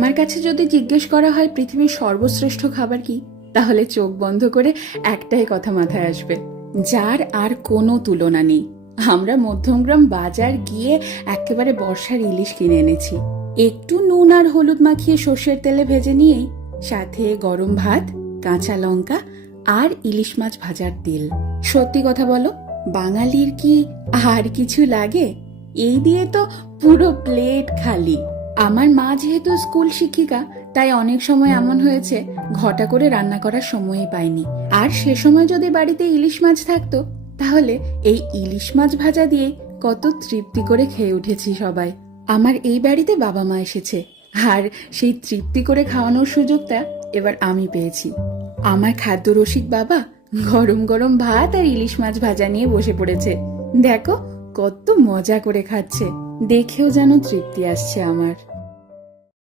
আমার কাছে যদি জিজ্ঞেস করা হয় পৃথিবীর সর্বশ্রেষ্ঠ খাবার কি, তাহলে চোখ বন্ধ করে একটাই কথা মাথায় আসবে, যার আর কোনো তুলনা নেই। আমরা মধ্যমগ্রাম বাজার গিয়ে একেবারে বর্ষার ইলিশ কিনে এনেছি। একটু নুন আর হলুদ মাখিয়ে সর্ষের তেলে ভেজে নিয়েই সাথে গরম ভাত, কাঁচা লঙ্কা আর ইলিশ মাছ ভাজার তেল। সত্যি কথা বলো, বাঙালির কি আর কিছু লাগে? এই দিয়ে তো পুরো প্লেট খালি। আমার মা যেহেতু স্কুল শিক্ষিকা, তাই অনেক সময় এমন হয়েছে ঘটা করে রান্না করার সময়ই পাইনি। আর সে সময় যদি বাড়িতে ইলিশ মাছ থাকতো, তাহলে এই ইলিশ মাছ ভাজা দিয়ে কত তৃপ্তি করে খেয়ে উঠেছি সবাই। আমার এই বাড়িতে বাবা মা এসেছে, আর সেই তৃপ্তি করে খাওয়ানোর সুযোগটা এবার আমি পেয়েছি। আমার খাদ্য রসিক বাবা গরম গরম ভাত আর ইলিশ মাছ ভাজা নিয়ে বসে পড়েছে। দেখো কত মজা করে খাচ্ছে, দেখেও যেন তৃপ্তি আসছে আমার।